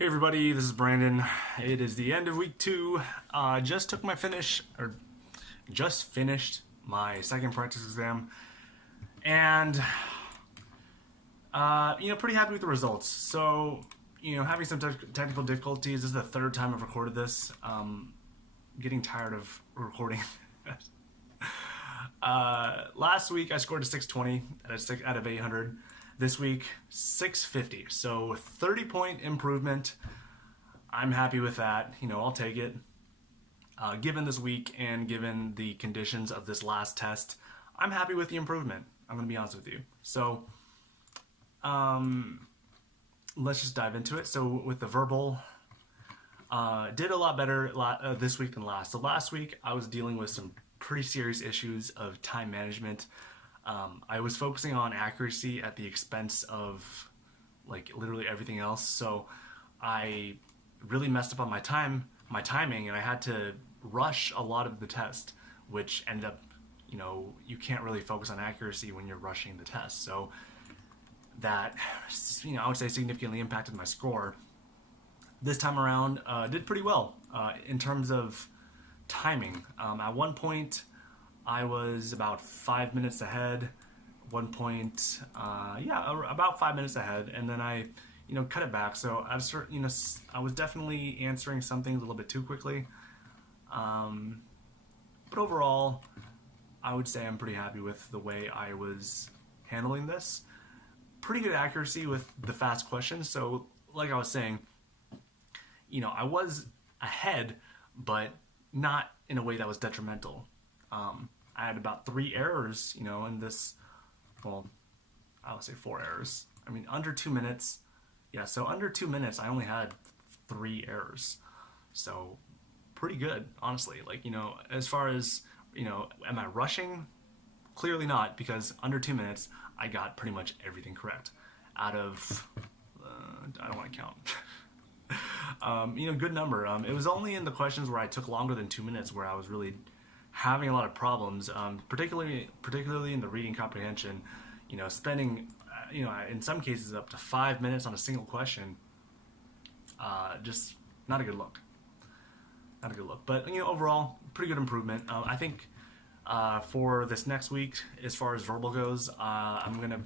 Hey everybody, this is Brandon. It is the end of week 2. Just finished my second practice exam, and pretty happy with the results. So, having some technical difficulties. This is the third time I've recorded this. Getting tired of recording. Last week I scored a 620 out of 800. This week, 650. So 30-point improvement. I'm happy with that. I'll take it. Given this week and given the conditions of this last test, I'm happy with the improvement. I'm going to be honest with you. So let's just dive into it. So with the verbal, did a lot better this week than last. So last week, I was dealing with some pretty serious issues of time management. I was focusing on accuracy at the expense of literally everything else. So I really messed up on my timing, and I had to rush a lot of the test, which ended up, you can't really focus on accuracy when you're rushing the test. So that, I would say significantly impacted my score. This time around, did pretty well in terms of timing. At one point, I was about 5 minutes ahead. About 5 minutes ahead, and then I, cut it back. So I was definitely answering some things a little bit too quickly. But overall, I would say I'm pretty happy with the way I was handling this. Pretty good accuracy with the fast questions. So, like I was saying, I was ahead, but not in a way that was detrimental. I had about 3 errors, in this, well, I would say 4 errors. I mean, under 2 minutes. Yeah, so under 2 minutes, I only had 3 errors. So pretty good, honestly. As far as, am I rushing? Clearly not, because under 2 minutes, I got pretty much everything correct. Out of, I don't want to count. Good number. It was only in the questions where I took longer than 2 minutes where I was really having a lot of problems, particularly in the reading comprehension. Spending, in some cases up to 5 minutes on a single question. Just not a good look. Not a good look. But overall, pretty good improvement. I think for this next week, as far as verbal goes, I'm gonna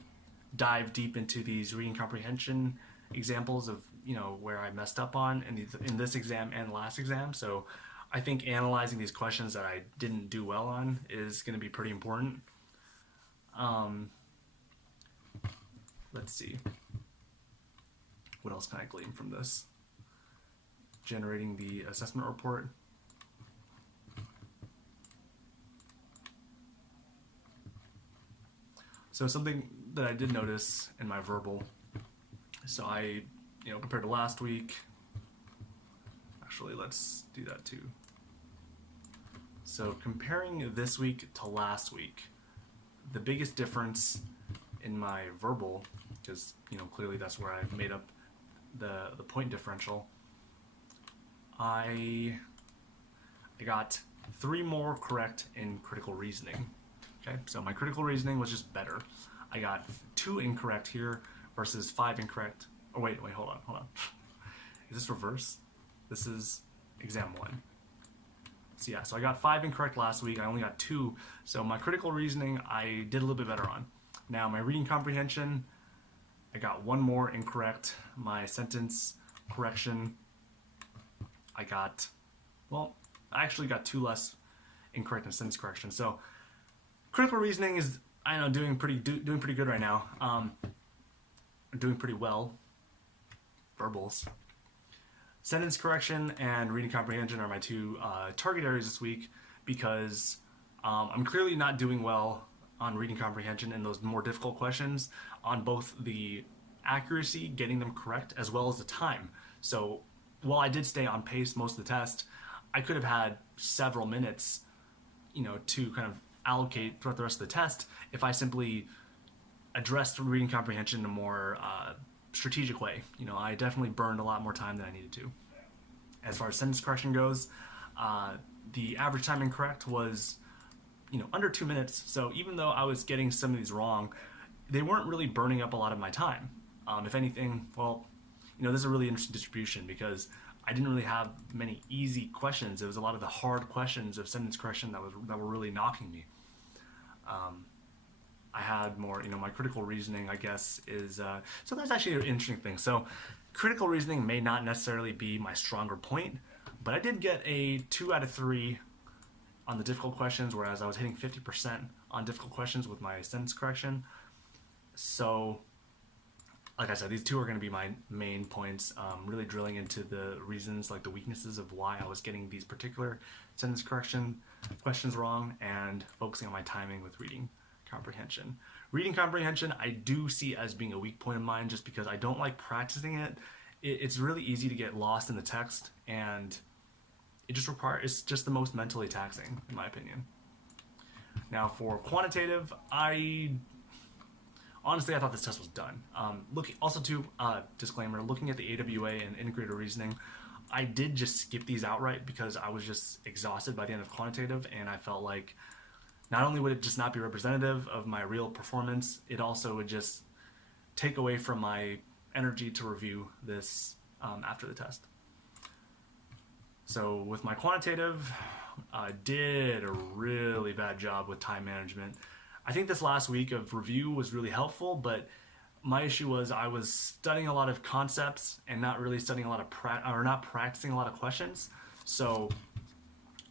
dive deep into these reading comprehension examples of where I messed up on in this exam and last exam. So I think analyzing these questions that I didn't do well on is going to be pretty important. Let's see. What else can I glean from this? Generating the assessment report. So something that I did notice in my verbal, so I, compared to last week, actually let's do that too. So comparing this week to last week, the biggest difference in my verbal, because clearly that's where I've made up the point differential, I got 3 more correct in critical reasoning. Okay, so my critical reasoning was just better. I got 2 incorrect here versus 5 incorrect. Oh wait, hold on. Is this reverse? This is exam 1. So yeah, so I got 5 incorrect last week. I only got 2. So my critical reasoning, I did a little bit better on. Now my reading comprehension, I got 1 more incorrect. My sentence correction, I actually got 2 less incorrect in sentence correction. So critical reasoning is, I know, doing pretty good right now. Doing pretty well. Verbals. Sentence correction and reading comprehension are my 2 target areas this week, because I'm clearly not doing well on reading comprehension in those more difficult questions, on both the accuracy, getting them correct, as well as the time. So while I did stay on pace most of the test, I could have had several minutes, to kind of allocate throughout the rest of the test if I simply addressed reading comprehension in a more strategic way. I definitely burned a lot more time than I needed to. As far as sentence correction goes, the average time incorrect was, under 2 minutes. So even though I was getting some of these wrong, they weren't really burning up a lot of my time. If anything, well, this is a really interesting distribution because I didn't really have many easy questions. It was a lot of the hard questions of sentence correction that were really knocking me. I had more, my critical reasoning, I guess, is, so that's actually an interesting thing. So critical reasoning may not necessarily be my stronger point, but I did get a 2 out of 3 on the difficult questions, whereas I was hitting 50% on difficult questions with my sentence correction. So, like I said, these two are going to be my main points, really drilling into the reasons, like the weaknesses of why I was getting these particular sentence correction questions wrong, and focusing on my timing with reading comprehension. Reading comprehension, I do see as being a weak point of mine just because I don't like practicing it. It's really easy to get lost in the text, and it's just the most mentally taxing, in my opinion. Now for quantitative, honestly, I thought this test was done. Disclaimer, looking at the AWA and integrated reasoning, I did just skip these outright because I was just exhausted by the end of quantitative, and I felt like not only would it just not be representative of my real performance, it also would just take away from my energy to review this after the test. So with my quantitative, I did a really bad job with time management. I think this last week of review was really helpful, but my issue was I was studying a lot of concepts and not really studying a lot of not practicing a lot of questions. So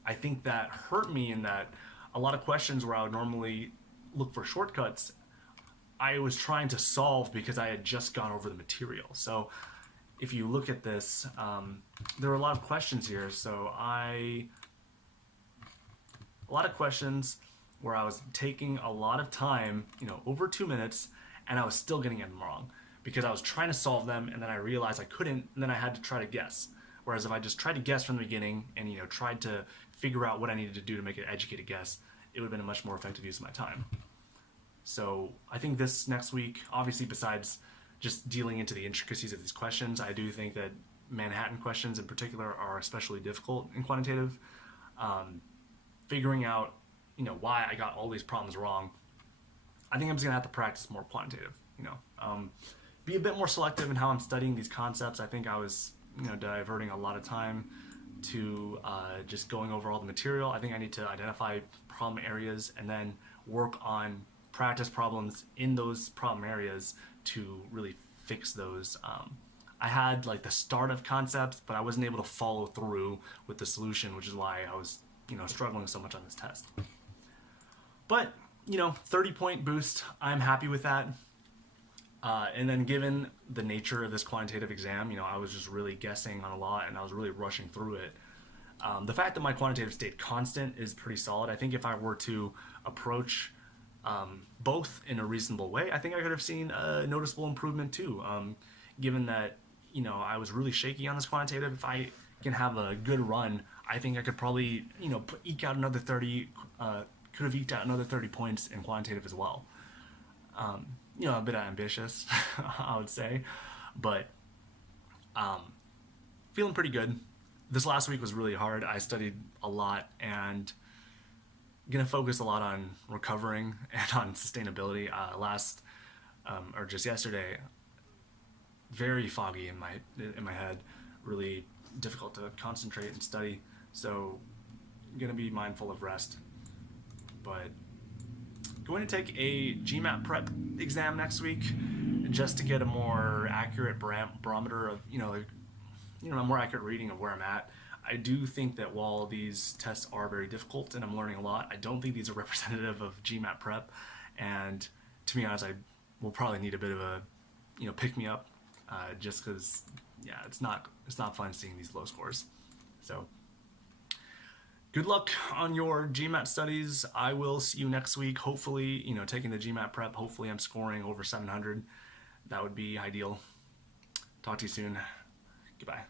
I think that hurt me in that a lot of questions where I would normally look for shortcuts, I was trying to solve because I had just gone over the material. So if you look at this, there are a lot of questions here. So a lot of questions where I was taking a lot of time, over 2 minutes, and I was still getting them wrong because I was trying to solve them, and then I realized I couldn't, and then I had to try to guess. Whereas if I just tried to guess from the beginning and tried to figure out what I needed to do to make an educated guess, it would have been a much more effective use of my time. So I think this next week, obviously besides just dealing into the intricacies of these questions, I do think that Manhattan questions in particular are especially difficult in quantitative. Figuring out why I got all these problems wrong, I think I'm just gonna have to practice more quantitative. Be a bit more selective in how I'm studying these concepts. I think I was diverting a lot of time to just going over all the material. I think I need to identify problem areas and then work on practice problems in those problem areas to really fix those. I had like the start of concepts, but I wasn't able to follow through with the solution, which is why I was struggling so much on this test. But 30-point boost, I'm happy with that. And then given the nature of this quantitative exam, I was just really guessing on a lot and I was really rushing through it. The fact that my quantitative stayed constant is pretty solid. I think if I were to approach both in a reasonable way, I think I could have seen a noticeable improvement too. Given that, I was really shaky on this quantitative, if I can have a good run, I think I could probably, eke out another 30, could have eked out another 30 points in quantitative as well. A bit ambitious, I would say, but feeling pretty good. This last week was really hard. I studied a lot and gonna focus a lot on recovering and on sustainability. Just yesterday, very foggy in my head, really difficult to concentrate and study. So, gonna be mindful of rest, but going to take a GMATPrep exam next week just to get a more accurate barometer of, a more accurate reading of where I'm at. I do think that while these tests are very difficult and I'm learning a lot, I don't think these are representative of GMATPrep. And to be honest, I will probably need a bit of a, pick me up, just because, it's not fun seeing these low scores. So good luck on your GMAT studies. I will see you next week. Hopefully, taking the GMATPrep, hopefully I'm scoring over 700. That would be ideal. Talk to you soon. Goodbye.